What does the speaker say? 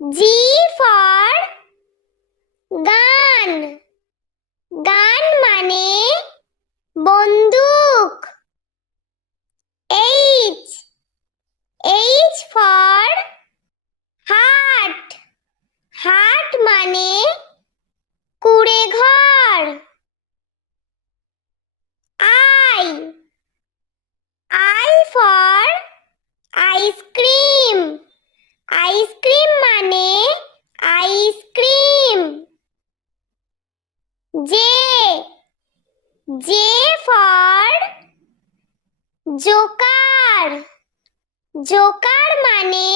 G for গান। গান মানে বন্দুক। এইচ এইচ ফর হাট। হাট মানে কুড়ে ঘর। I I for ice cream. Ice cream মানে ice cream. J J for joker. Joker মানে